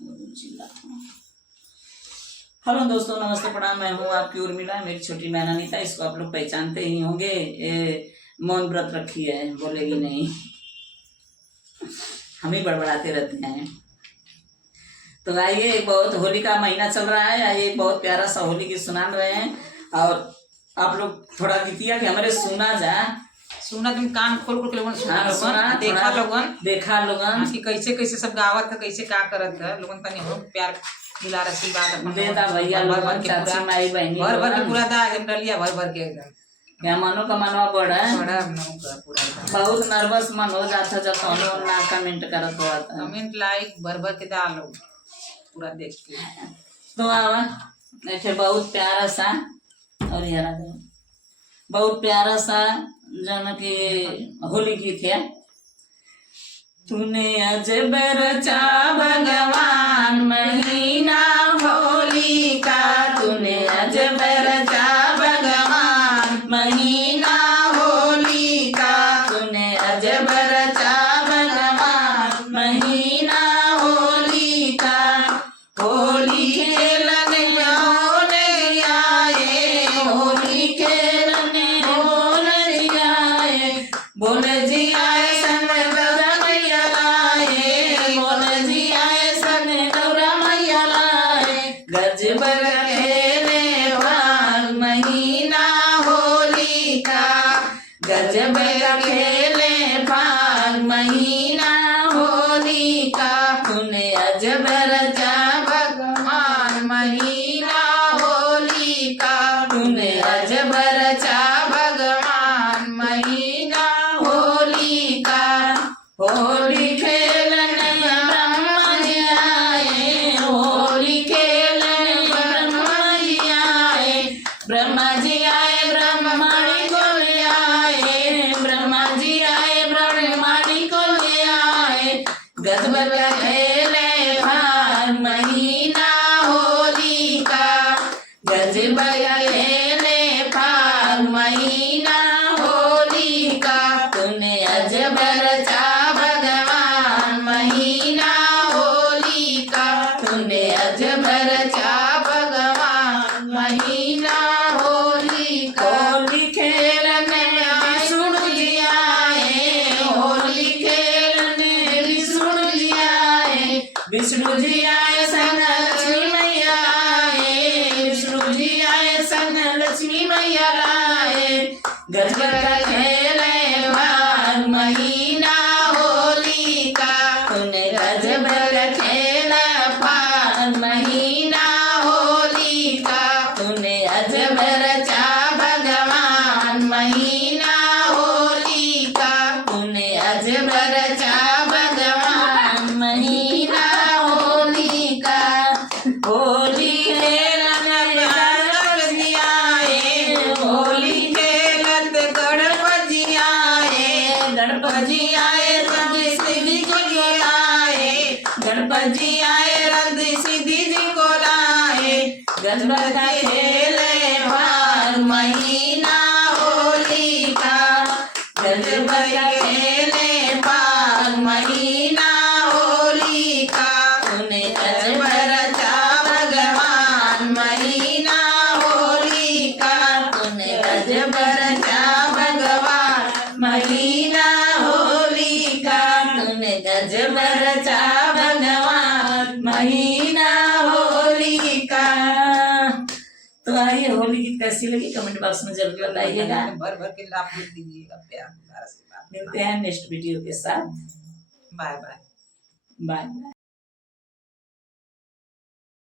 Hello दोस्तों, नमस्ते, प्रणाम। मैं हूँ आपकी उर्मिला। मेरी छोटी बहन अनीता, इसको आप लोग पहचानते ही होंगे। ये मौन व्रत रखी है, बोलेगी नहीं, हम ही बड़बड़ाते रहते हैं। तो आइए, बहुत होली का महीना चल रहा है, आइए बहुत प्यारा सा होली की सुना रहे हैं। और आप लोग थोड़ा गीतिया कि हमारे सुना जा, सुना तुम कान खोल खोल के लोगन सुना, हाँ, लोगन देखा लोगन कि कैसे कैसे सब गावत है, कैसे का करत है लोगन। तनी हो प्यार मिला आशीर्वाद अपन देदा भैया लोगन, चाची माई बहनी भर भर के पूरा दा एकदम डलिया भर भर के एकदम क्या मनो का मनवा बड़ा बड़ा पूरा बहुत नर्वस मन हो जाता जब कौनो ना कमेंट करत हो। कमेंट लाइक भर भर के डालो पूरा देख के। तो आवा ऐसे बहुत प्यारा सा और यार बहुत प्यारा सा जन की होली गीत है। तूने अजब रचा भगवान महीना होली का, तूने अजब रचा भगवान महीना होली का, तूने अजब रचा भगवान महीना होली का। होली खेलने होने आए, होली खेलने होने आए, बोले जी आए संग गौरा मैया लाए, बोले जी आए संग गौरा मैया लाए। गजब खेले फाग महीना होली का, गजब खेले फाग महीना होली का। तूने अजब रचा भगवान महीना होली का, तूने अजब रचा भगवान महीना होली का। होली खेलने ब्रह्मा जी आए, होली खेलने ब्रह्मा जी आए, ब्रह्मा जी आए ब्रह्माणी को ले आए, ब्रह्मा जी आए ब्रह्माणी को ले आए। गजब खेले फाग महीना होली का, गजब खेले फाग महीना होली का। तूने अजब रचा भगवान महीना होली का, तूने अजब रचा भगवान महीना होली का। होली खेलने विष्णु जी आए, होली खेलने विष्णु जी आए, विष्णु जी आए संग लक्ष्मी मैया आए, विष्णु जी आए संग लक्ष्मी मैया लाए। गजब खेले फाग महीना होली का, तूने गजब खेला फाग महीना होली का, तूने अजब रचा भगवान महीना होली का, तूने अजब रचा भगवान महीना होली का। होली खेलने गणपति आए, होली खेलत गणपति आए, गणपति आए रंग सिद्धि को लाए, गणपति आए रंग सिद्धि जी को लाए। गजब खेले फाग महीना होली का, गजब खेले फाग महीना होली का। तूने अजब रचा भगवान महीना होली का, तूने अजब रचा भगवान महीना होली का, तूने गजब रचा भगवान महीना होली का। तो आइए, होली गीत कैसी लगी कमेंट बॉक्स में जरूर बताइएगा। भर भर के आप लोग दीजिएगा प्यार। मिलते हैं नेक्स्ट वीडियो के साथ। Bye bye. बाय।